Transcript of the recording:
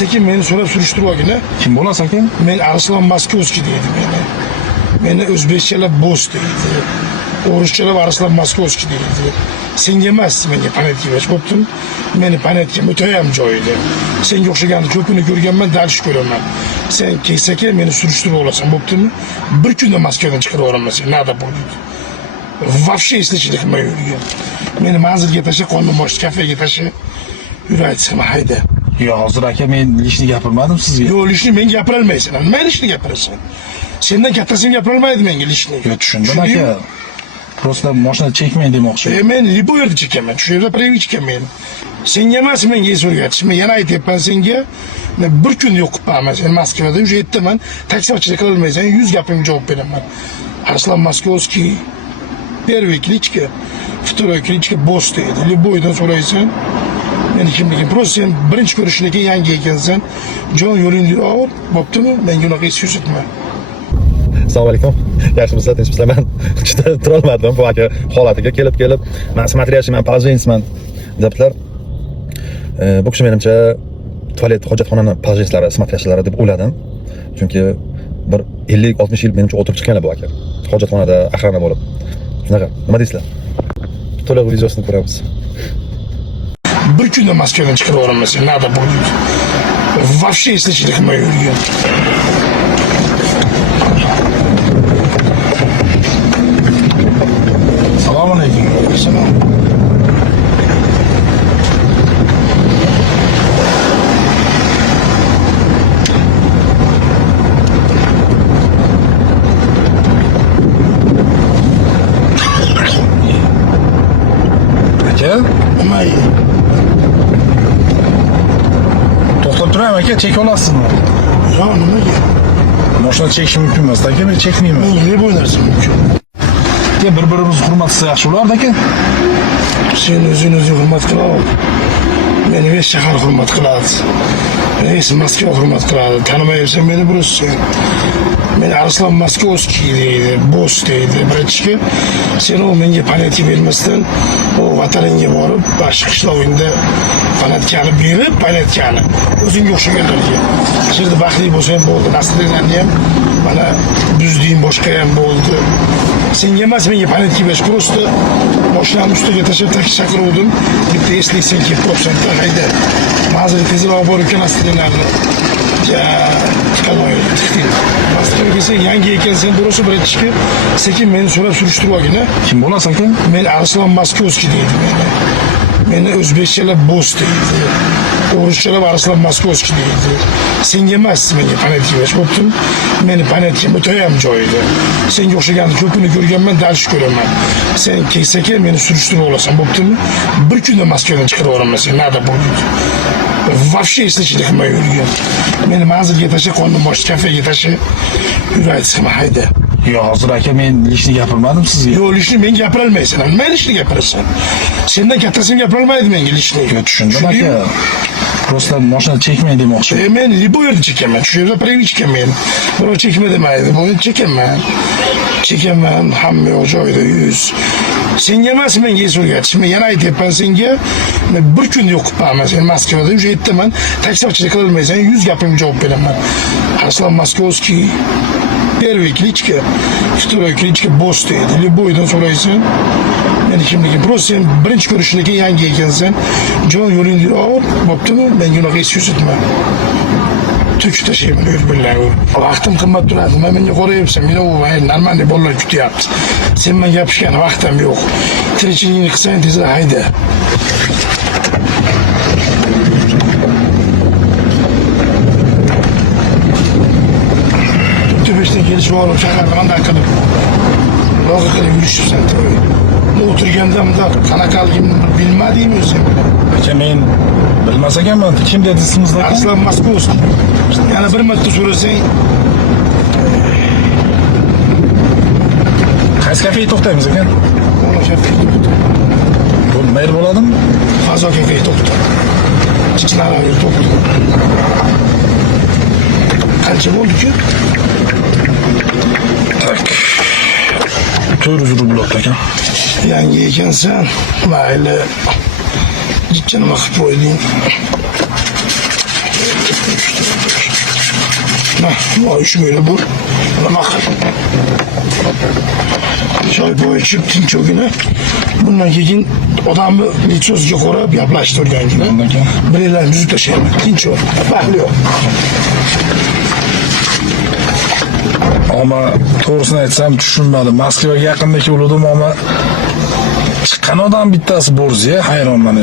sekin meni so'rab surishtirib Kim bo'lasiz aka? men Arslan Moskovskiy deydi meni. Meni o'zbekchalab Bo'z deydi. O'ruschalab Arslan Moskovskiy deydi. Senga emas, menga panetga berish bo'ptimi? Meni panetga mutoyam joyida. Senga o'xshagan ko'pini ko'rganman, dalish ko'raman. Sen keksaka meni surishtirib olasan, bo'ptimi? Bir kunda Moskvadan chiqarib olaman sen. Nada bo'ldi. Вообще eslaychilik qilmay yurgan. Meni manzilga tasha, qonun bosh kafega tasha. Yuraysan, hayda. Yo, hozir aka men lishni gapirmadim sizga. Yo, lishni men gapira olmaysan. Nima lishni gapirasan? Sendan kattasini gapira olmaydi menga lishni. Yo, tushundim aka. Просто mashina chekmang demoqchi. Men libo yerda chekaman. Shu yerda привычка chekaman. Senga emas menga es o'rgatish. Men yana aytyapman senga. Men bir kun yo'q qilibman. Sen Moskvada уже yetdaman. Taksichilik qila olmaysan. 100 gapimga javob beraman. Arslan Moskovskiy первый кличка, второй кличка Bo'z deydi. Liboydan so'raysan. Meni kimligim. Просто sen birinchi ko'rishdan keyin yangi ekansan. Jon yo'lingni ol, bo'ptimi? Menga unaqa es ko'rsatma. Assalomu alaykum. Yaxshimisiz, tinchmisizlar? Men juda tura olmadim bu aka holatiga kelib, men смотрящийman, положенецman debdilar. Bu kishi menimcha tualet hojatxonani положенецlari, смотрящиylari deb o'yladim. Chunki bir 50-60 yil menimcha o'tirib chiqqanlar bu aka. Hojatxonada охрана bo'lib. Shunaqa. Nima deysizlar? To'liq videosini ko'ramiz. Bir kunda Moskvadan chiqarib olaman sen. Nada bo'ldi. Вообще eslaychilik qilmay yurgan. Assalomu alaykum. Salom. Aka, Nima? to'xtab turing aka, chek olasizmi? Yo, nimaga? Mashina chekish mumkin emas, aka, men chekmayman. Men nima bo'larsan mumkin? Aka, bir-birimizni hurmat qilsak yaxshi bo'lardi aka. Sen o'zing hurmat qila ol. Meni besh shahar hurmat qiladi. Reis Moskva hurmat qiladi. Tanimaysan meni burussan. Men Arslan Moskovskiy deydi, Bo'z deydi. Birinchi sen o menga panetga bermasdan o vataningga borib, boshqa qishloqingda panetkani berib, panetkani o'zingga o'xshaganlarga. Shu yerda baxtli bo'lsang bo'ldi, naslinglarni ham mana buzding, boshqa ham bo'ldi. Senga emas menga panetga berish, просто mashinamni ustiga tashlab taksi chaqiruvdim. Bitta eslaysan kelib qolsan, hayda. Ma'zur tezroq borib naslinglarni. Ja, qanoy. Moskvaga sen yangi ekansan, burası birinchi sekin meni so'rab surishtirib olgin. Kim bo'lasiz aka? Men Arslan Moskovskiy deydi meni. Meni o'zbekchalab Bo'z deydi. O'ruschalab Arslan Moskovskiy deydi. Senga emas, menga panetga berish bo'ptimi? Meni panetga mutoyam joyida. Senga o'xshagan ko'pini ko'rganman, dalish ko'raman. Sen keksaka meni surishtirib olasan, bo'ptimi? Bir kunda Moskvadan chiqarib olaman sen. Nada bo'ldi. Вообще eslaychilik qilmay yurgan. Meni manzilga tasha, qonun bosh kafega tasha. Yuraysan, hayda. Yo, hozir aka men lishni gapirmadim sizga. Yo, lishni men gapira olmaysan. Nima lishni gapirasan? Sendan kattasini gapira olmaydi menga lishni. Yo, tushundim aka. Просто mashina chekmang demoqchi. Men libo yerda chekaman. Shu yerda привычка chekaman. Birov chekma demaydi. Men chekaman. Chekaman, hamma yo'q joyida 100. Senga emas menga es o'rgatish. Men yana aytyapman senga. Men bir kun yo'q qilibman. Sen Moskvada уже yetdaman. Taksichilik qila olmaysan. 100 gapimga javob beraman. Arslan Moskovskiy первый кличка, второй кличка Bo'z deydi. Liboydan so'raysan. Meni kimligim. Просто sen birinchi ko'rishdan keyin yangi ekansan. Jon yo'lingni ol, bo'ptimi? Menga unaqa es ko'rsatma. To'kib tashlayman billahi. Vaqtim qimmat turadi. Menga qarayapsan. Meni u normalniy bolalar kutyapti. Sen menga gapirishga vaqtim yo'q. Tirikchilikni qilsang tezroq hayda. Tepesinden gelişme olup şakardan da akılıp logikada yürüşüpsen tabii. O'tirganda bunda qanaqaligimni bilmadingmi o'zing? Aka men bilmas ekanman. Kim dedi ismingizni? Arslan Moskovskiy. Yana bir marta so'rasang, qaysi kafega to'xtaymiz ekan? ona kafega to'xta. Bo'lmaydi bo'ladimi? Fazo kafega to'xta. Chiqnalaver to'xta. Qancha bo'ldi-ku? Tak. 400 rubl ekan. Yangi ekansan, mayli. Nima qilib qo'yding? Vay şu böyle bu. Nima qil. Choy poy ichib tinchgina. Bundan keyin odamni litsosiga qarab gaplashtirgangina. Birlarni yuzib tashlayman. Tinch ol. Bahli yo'q. Ama to'g'risini aytsam tushunmadim. Moskvaga yaqinda keldim, ama chiqqan odam bittasi Borziya, hayronman.